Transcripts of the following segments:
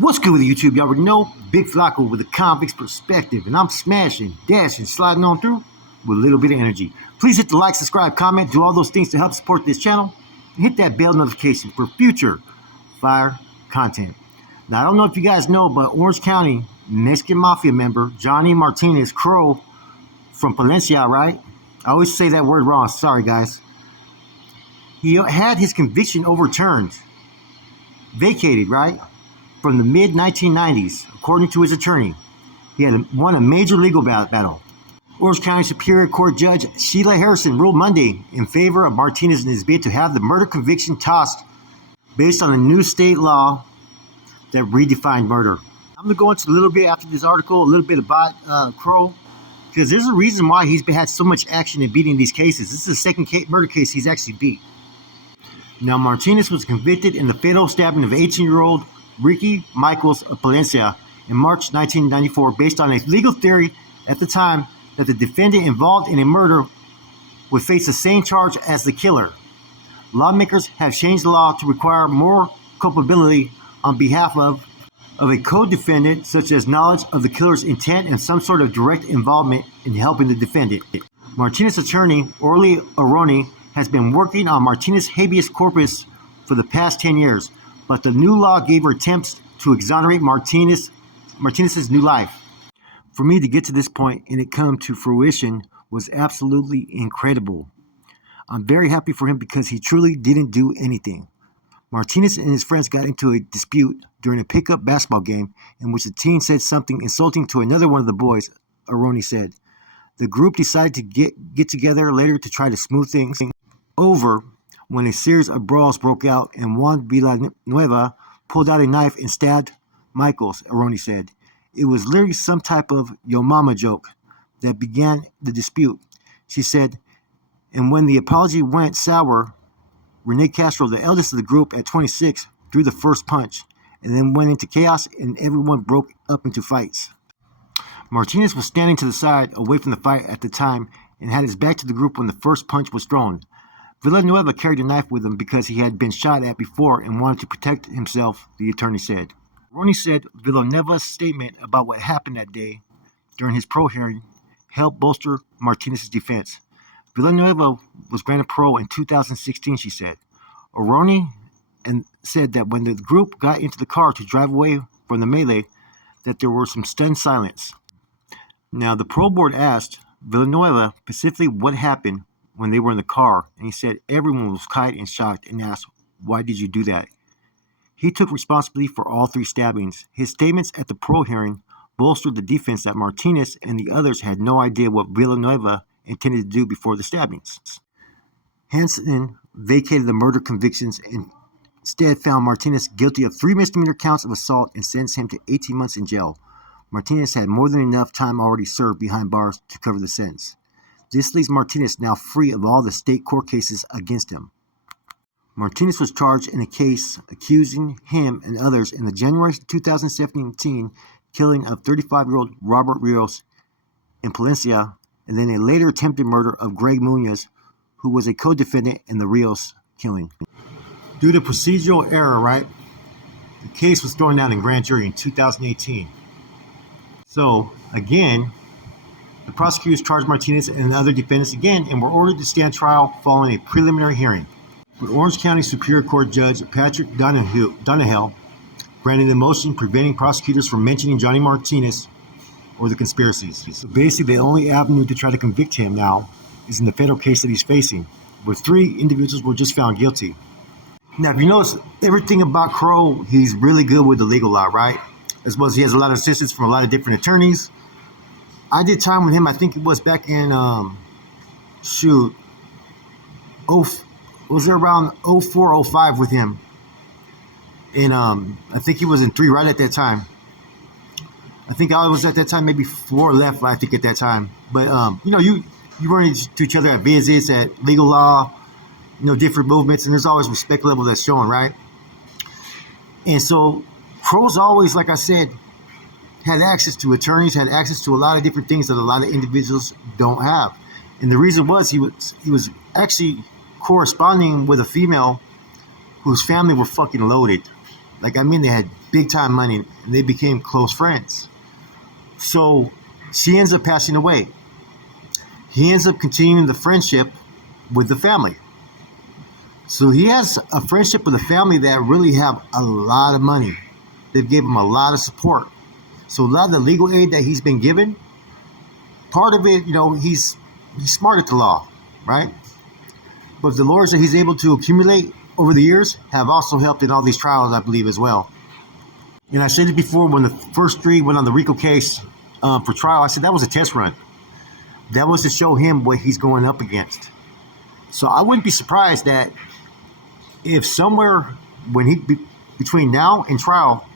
What's good with YouTube? Y'all already know, Big Flacco with a convict's perspective, and I'm smashing, dashing, sliding on through with a little bit of energy. Please hit the like, subscribe, comment, do all those things to help support this channel, and hit that bell notification for future fire content. Now, I don't know if you guys know, but Orange County Mexican Mafia member Johnny Martinez Crow from Placentia, right? I always say that word wrong. Sorry, guys. He had his conviction overturned, vacated, right? From the mid-1990s, according to his attorney. He had won a major legal battle. Orange County Superior Court Judge Sheila Harrison ruled Monday in favor of Martinez in his bid to have the murder conviction tossed based on a new state law that redefined murder. I'm going to go into a little bit after this article, a little bit about Crow, because there's a reason why he's had so much action in beating these cases. This is the second murder case he's actually beat. Now, Martinez was convicted in the fatal stabbing of 18-year-old Ricky Michaels of Placentia in March 1994 based on a legal theory at the time that the defendant involved in a murder would face the same charge as the killer. Lawmakers have changed the law to require more culpability on behalf of a co-defendant, such as knowledge of the killer's intent and some sort of direct involvement in helping the defendant. Martinez's attorney, Orly Aroni, has been working on Martinez's habeas corpus for the past 10 years, but the new law gave her attempts to exonerate Martinez's new life. For me to get to this point and it come to fruition was absolutely incredible. I'm very happy for him because he truly didn't do anything. Martinez and his friends got into a dispute during a pickup basketball game in which the teen said something insulting to another one of the boys, Aroni said. The group decided to get together later to try to smooth things over when a series of brawls broke out and Juan Villanueva pulled out a knife and stabbed Michaels, Aroni said. It was literally some type of yo mama joke that began the dispute, she said. And when the apology went sour, Rene Castro, the eldest of the group at 26, threw the first punch and then went into chaos and everyone broke up into fights. Martinez was standing to the side away from the fight at the time and had his back to the group when the first punch was thrown. Villanueva carried a knife with him because he had been shot at before and wanted to protect himself, the attorney said. Aroni said Villanueva's statement about what happened that day during his parole hearing helped bolster Martinez's defense. Villanueva was granted parole in 2016, she said. Aroni said that when the group got into the car to drive away from the melee, that there was some stunned silence. Now, the parole board asked Villanueva specifically what happened when they were in the car, and he said everyone was quiet and shocked and asked, "Why did you do that?" He took responsibility for all three stabbings. His statements at the parole hearing bolstered the defense that Martinez and the others had no idea what Villanueva intended to do before the stabbings. Hansen vacated the murder convictions and instead found Martinez guilty of 3 misdemeanor counts of assault and sentenced him to 18 months in jail. Martinez had more than enough time already served behind bars to cover the sentence. This leaves Martinez now free of all the state court cases against him. Martinez was charged in a case accusing him and others in the January 2017 killing of 35-year-old Robert Rios in Placentia, and then a later attempted murder of Greg Munoz, who was a co-defendant in the Rios killing. Due to procedural error, right, the case was thrown out in grand jury in 2018. So, again, the prosecutors charged Martinez and the other defendants again and were ordered to stand trial following a preliminary hearing. But Orange County Superior Court Judge Patrick Donahill granted a motion preventing prosecutors from mentioning Johnny Martinez or the conspiracies. So basically, the only avenue to try to convict him now is in the federal case that he's facing, where 3 individuals were just found guilty. Now, if you notice everything about Crow, he's really good with the legal law, right? As well as he has a lot of assistance from a lot of different attorneys. I did time with him, I think it was back in, was there around 04, 05 with him. And I think he was in 3 right at that time. I think I was at that time maybe 4 left, I think, at that time. But, you run into each other at visits, at legal law, different movements, and there's always respect level that's shown, right? And so Crow's always, like I said, had access to attorneys, had access to a lot of different things that a lot of individuals don't have. And the reason was he was actually corresponding with a female whose family were fucking loaded. Like, I mean, they had big time money, and they became close friends. So she ends up passing away. He ends up continuing the friendship with the family. So he has a friendship with a family that really have a lot of money. They've given him a lot of support. So a lot of the legal aid that he's been given, part of it, he's smart at the law, right? But the lawyers that he's able to accumulate over the years have also helped in all these trials, I believe, as well. And I said it before when the first three went on the RICO case for trial. I said that was a test run. That was to show him what he's going up against. So I wouldn't be surprised that if somewhere between now and trial,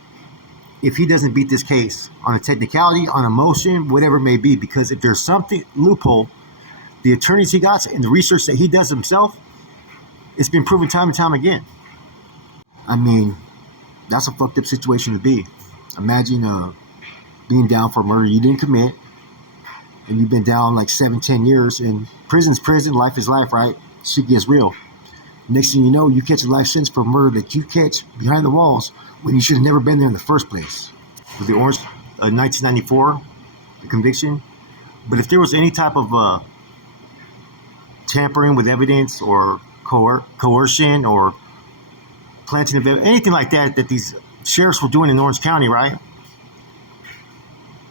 if he doesn't beat this case on a technicality, on a motion, whatever it may be, because if there's something loophole, the attorneys he got and the research that he does himself, it's been proven time and time again. I mean, that's a fucked up situation to be. Imagine being down for murder you didn't commit, and you've been down like 7-10 years, and prison's prison, life is life, right? Shit gets real. Next thing you know, you catch a life sentence for a murder that you catch behind the walls when you should have never been there in the first place. With the Orange 1994, the conviction. But if there was any type of tampering with evidence or coercion or planting of evidence, anything like that these sheriffs were doing in Orange County, right?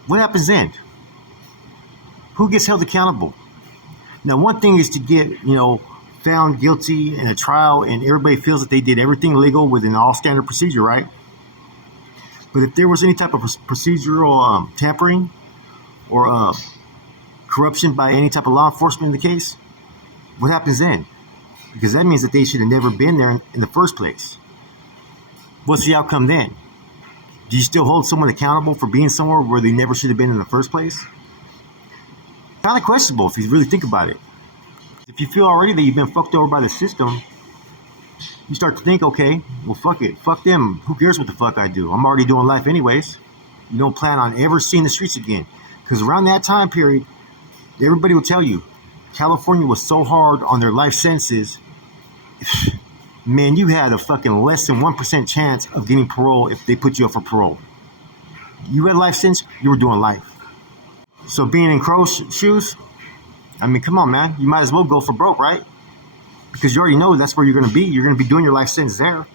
What happens then? Who gets held accountable? Now, one thing is to get, found guilty in a trial and everybody feels that they did everything legal within all standard procedure, right? But if there was any type of procedural tampering or corruption by any type of law enforcement in the case, what happens then? Because that means that they should have never been there in the first place. What's the outcome then? Do you still hold someone accountable for being somewhere where they never should have been in the first place? Kind of questionable if you really think about it. If you feel already that you've been fucked over by the system, you start to think, okay, well, fuck it. Fuck them. Who cares what the fuck I do? I'm already doing life anyways. You don't plan on ever seeing the streets again. Because around that time period, everybody will tell you, California was so hard on their life sentences. Man, you had a fucking less than 1% chance of getting parole if they put you up for parole. You had life sentence, you were doing life. So being in Crow's shoes, I mean, come on, man. You might as well go for broke, right? Because you already know that's where you're going to be. You're going to be doing your life sentence there.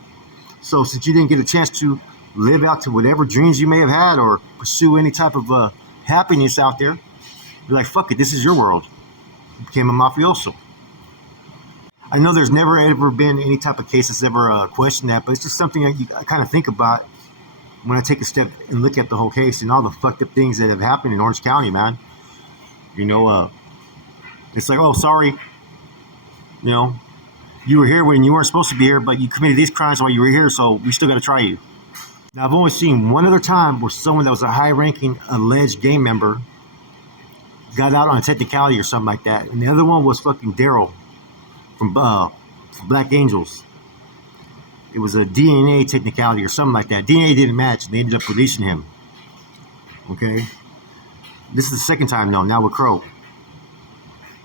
So since you didn't get a chance to live out to whatever dreams you may have had or pursue any type of happiness out there, you're like, fuck it, this is your world. You became a mafioso. I know there's never ever been any type of case that's ever questioned that, but it's just something I kind of think about when I take a step and look at the whole case and all the fucked up things that have happened in Orange County, man. It's like, oh, sorry, you were here when you weren't supposed to be here, but you committed these crimes while you were here, so we still got to try you. Now, I've only seen one other time where someone that was a high-ranking alleged gang member got out on a technicality or something like that, and the other one was fucking Daryl from Black Angels. It was a DNA technicality or something like that. DNA didn't match. They ended up releasing him. Okay? This is the second time, though, now with Crow.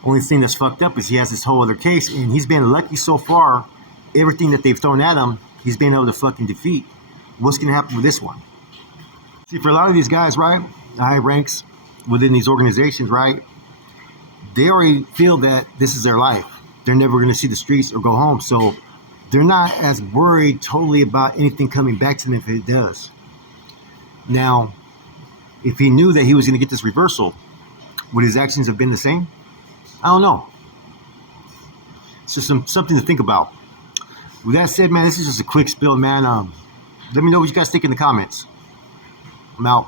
Only thing that's fucked up is he has this whole other case, and he's been lucky so far. Everything that they've thrown at him, he's been able to fucking defeat. What's going to happen with this one? See, for a lot of these guys, right, high ranks within these organizations, right, they already feel that this is their life. They're never going to see the streets or go home, so they're not as worried totally about anything coming back to them if it does. Now, if he knew that he was going to get this reversal, would his actions have been the same? I don't know. It's just something to think about. With that said, man, this is just a quick spill, man. Let me know what you guys think in the comments. I'm out.